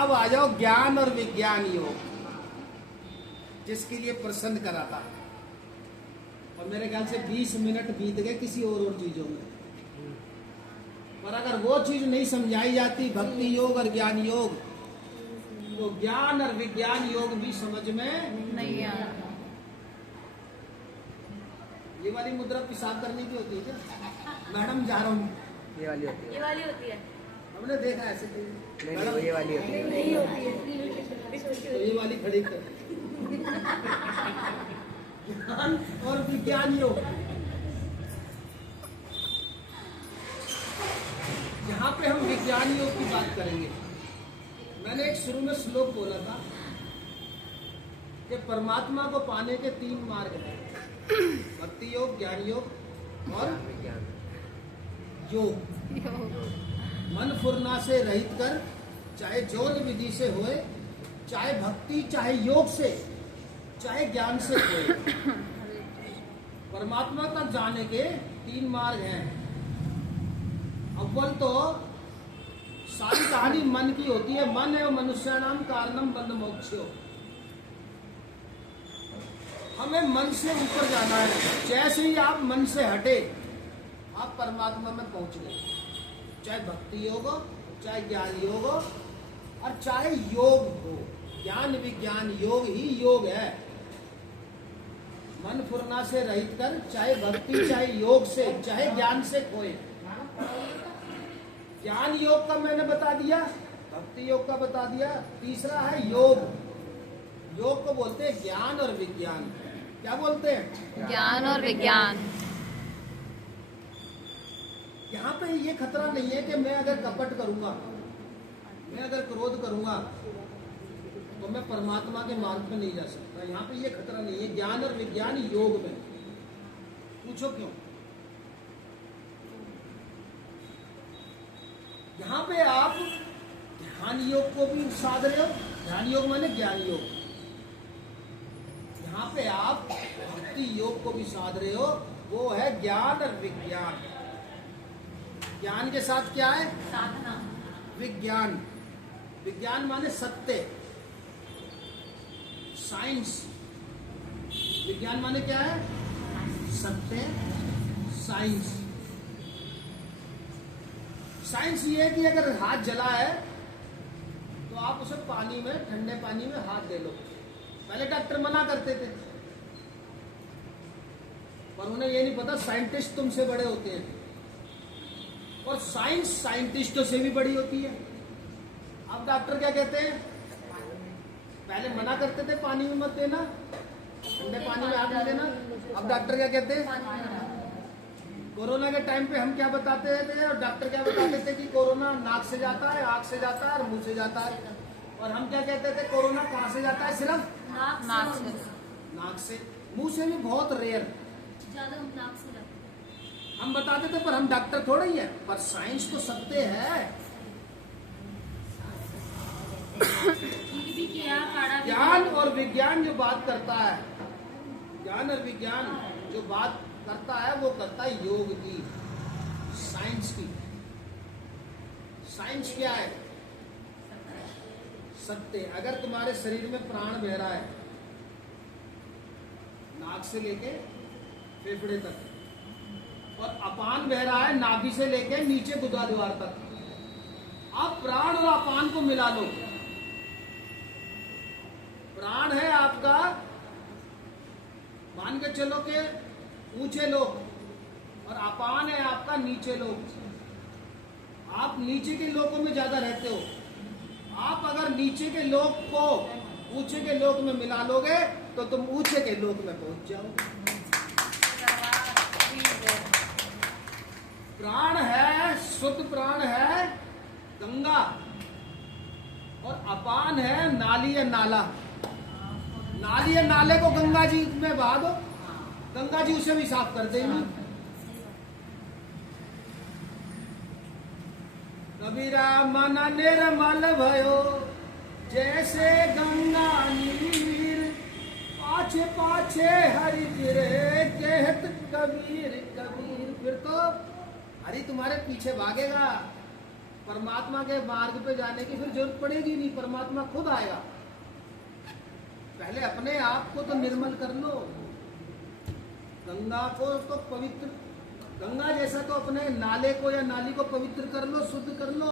अब आ जाओ ज्ञान और विज्ञान योग, जिसके लिए प्रसन्न करा था। और मेरे ख्याल से 20 मिनट बीत गए किसी और चीजों में, पर अगर वो चीज नहीं समझाई जाती, भक्ति योग और ज्ञान योग, तो ज्ञान और विज्ञान योग भी समझ में नहीं आता। ये वाली मुद्रा पेशाब करने की होती है क्या? मैडम जा रहा हूँ। ये वाली होती है। ये वाली होती है। हमने देखा ऐसे नहीं, नहीं, ये वाली होती है। नहीं होती है। तो ये वाली खड़ी कर। ज्ञान और विज्ञान योग, यहाँ पे हम विज्ञान योग की बात करेंगे। मैंने एक शुरू में श्लोक बोला था कि परमात्मा को पाने के 3 मार्ग हैं, भक्ति योग, ज्ञान योग और विज्ञान। योग। मन फुरना से रहित कर, चाहे जौन विधि से होए, चाहे भक्ति, चाहे योग से, चाहे ज्ञान से होए, परमात्मा तक जाने के 3 मार्ग हैं। अव्वल तो सारी कहानी मन की होती है। मन है मनुष्याणाम कारणम बंध मोक्षो। हमें मन से ऊपर जाना है। जैसे ही आप मन से हटे, आप परमात्मा में पहुंच गए। चाहे भक्ति योग हो, चाहे ज्ञान योग हो, और चाहे योग हो। ज्ञान विज्ञान योग ही योग है। मन फुरना से रहित कर, चाहे भक्ति, चाहे योग से, चाहे ज्ञान से खोए। ज्ञान योग का मैंने बता दिया, भक्ति योग का बता दिया। तीसरा है योग। योग को बोलते हैं ज्ञान और विज्ञान। क्या बोलते हैं? ज्ञान और विज्ञान। यहाँ पे ये खतरा नहीं है कि मैं अगर कपट करूंगा, मैं अगर क्रोध करूंगा, तो मैं परमात्मा के मार्ग पे नहीं जा सकता। यहाँ पे ये खतरा नहीं है। ज्ञान और विज्ञान योग में। पूछो क्यों? यहाँ पे आप ध्यान योग को भी साध रहे हो। ध्यान योग माने ज्ञान योग। यहाँ पे आप भक्ति योग को भी साध रहे हो, वो है ज्ञान और विज्ञान। ज्ञान के साथ क्या है? साधना। विज्ञान। विज्ञान माने सत्य, साइंस। विज्ञान माने क्या है? सत्य, साइंस। साइंस ये है कि अगर हाथ जला है तो आप उसे पानी में, ठंडे पानी में हाथ दे लो। पहले डॉक्टर मना करते थे, पर उन्हें ये नहीं पता साइंटिस्ट तुमसे बड़े होते हैं, और साइंस साइंटिस्टों से भी बड़ी होती है। अब डॉक्टर क्या कहते हैं? पहले मना करते थे पानी में मत देना, ठंडे पानी में हाथ नहीं देना। अब डॉक्टर क्या कहते हैं? कोरोना के टाइम पे हम क्या बताते थे और डॉक्टर क्या बताते थे कि कोरोना नाक से जाता है, आंख से जाता है और मुंह से जाता है। और हम क्या कहते थे? कोरोना कहाँ से जाता है? सिर्फ नाक से। नाक से। मुंह से भी बहुत रेयर, ज्यादा नाक से जाता है। हम बताते थे, पर हम डॉक्टर थोड़े ही है। पर साइंस तो सत्य है। ज्ञान और विज्ञान जो बात करता है, ज्ञान और विज्ञान जो बात करता है, वो करता है योग की, साइंस की। साइंस क्या है? सत्य। अगर तुम्हारे शरीर में प्राण बह रहा है, नाक से लेके फेफड़े तक, और अपान बह रहा है नाभि से लेके नीचे गुदाद्वार तक, आप प्राण और अपान को मिला लो। प्राण है आपका, मान के चलो के ऊंचे लोग, और अपान है आपका नीचे लोग। आप नीचे के लोगों में ज्यादा रहते हो। आप अगर नीचे के लोग को ऊंचे के लोग में मिला लोगे तो तुम ऊंचे के लोग में पहुंच जाओगे। प्राण है, शुद्ध प्राण है गंगा, और अपान है नाली या नाला। नाली या नाले को गंगा जी में बहा दो, गंगा जी उसे भी साफ कर देंगी। कबीरा मन निर्मल भयो, जैसे गंगा नीर, पाछे पाछे हरि फिरे, कहत कबीर कबीर। फिर तो हरि तुम्हारे पीछे भागेगा, परमात्मा के मार्ग पे जाने की फिर जरूरत पड़ेगी नहीं, परमात्मा खुद आएगा। पहले अपने आप को तो निर्मल कर लो, गंगा को तो पवित्र, गंगा जैसा तो अपने नाले को या नाली को पवित्र कर लो, शुद्ध कर लो।